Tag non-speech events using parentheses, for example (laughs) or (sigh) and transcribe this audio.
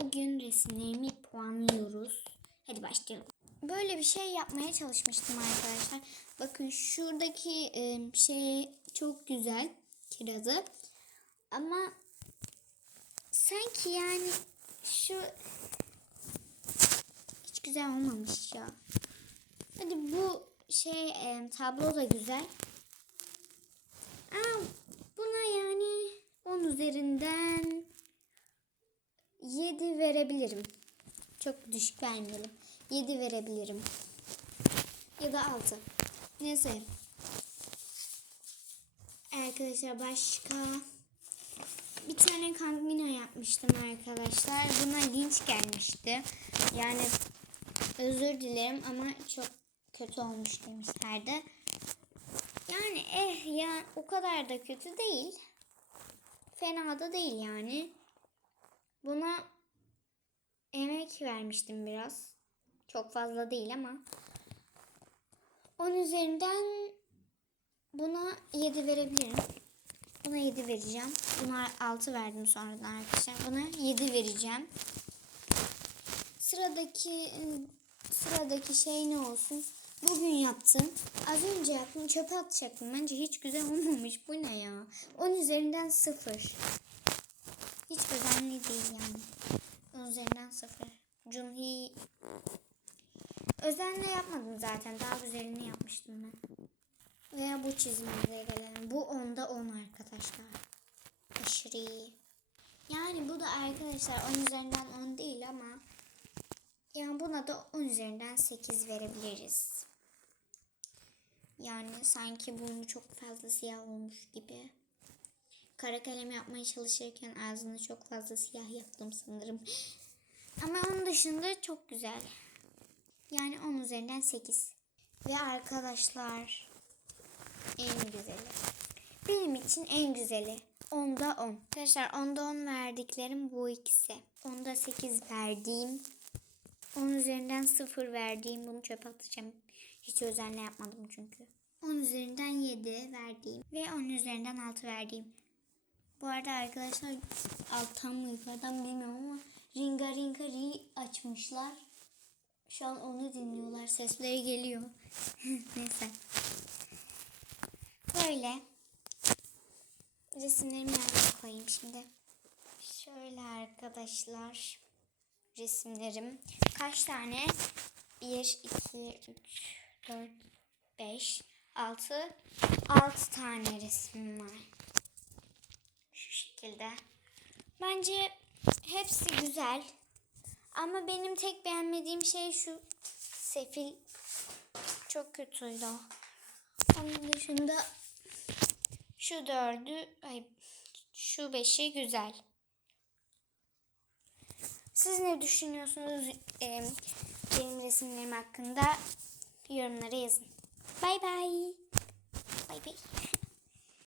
Bugün resimlerimi puanlıyoruz. Hadi başlayalım. Böyle bir şey yapmaya çalışmıştım arkadaşlar. Bakın şuradaki e, şey çok güzel kirazı. Ama sanki yani şu hiç güzel olmamış ya. Hadi bu şey e, tablo da güzel. Aa, buna yani 10 üzerinden 7 verebilirim. Çok düşük vermeyelim. 7 verebilirim. Ya da 6. Neyse. Arkadaşlar başka bir tane kangina yapmıştım arkadaşlar. Buna linç gelmişti. Yani özür dilerim ama çok kötü olmuş demişlerdi. Yani eh ya o kadar da kötü değil. Fena da değil yani. Buna emek vermiştim biraz. Çok fazla değil ama. 10 üzerinden buna 7 verebilirim. Buna 7 vereceğim. Buna 6 verdim sonradan arkadaşlar. Buna 7 vereceğim. Sıradaki sıradaki şey ne olsun? Bugün yaptım. Az önce yaptım. Çöpe atacaktım. Bence hiç güzel olmamış. Bu ne ya? 10 üzerinden 0. Hiç özenli değil yani. 10 üzerinden 0. Junhee Özenle yapmadım zaten. Daha güzelini yapmıştım ben. Veya bu çizmemize gelelim. Bu onda 10 arkadaşlar. Aşırı iyi. Yani bu da arkadaşlar 10 üzerinden 10 değil ama yani buna da 10 üzerinden 8 verebiliriz. Yani sanki burnu çok fazla siyah olmuş gibi. Kara kalem yapmaya çalışırken ağzını çok fazla siyah yaptım sanırım. Ama onun dışında çok güzel. Yani 10 üzerinden 8. Ve arkadaşlar en güzeli. Benim için en güzeli. Onda 10. Arkadaşlar onda 10 verdiklerim bu ikisi. Onda 8 verdiğim 10 üzerinden 0 verdiğim bunu çöpe atacağım. Hiç özenle yapmadım çünkü. 10 üzerinden 7 verdiğim ve 10 üzerinden 6 verdiğim. Bu arada arkadaşlar alttan mı yukarıdan bilmiyorum ama Ringa Ringa Ri açmışlar. Şu an onu dinliyorlar. Sesleri geliyor. (laughs) Neyse. Böyle. Resimlerimi yerine koyayım şimdi. Şöyle arkadaşlar. Resimlerim. Kaç tane? 1, 2, 3, 4, 5, 6. 6 tane resmim var. Şekilde. Bence hepsi güzel. Ama benim tek beğenmediğim şey şu sefil. Çok kötüydü. Onun dışında şu dördü, ay şu beşi güzel. Siz ne düşünüyorsunuz e, benim resimlerim hakkında? Yorumlara yazın. Bay bay. Bay bay.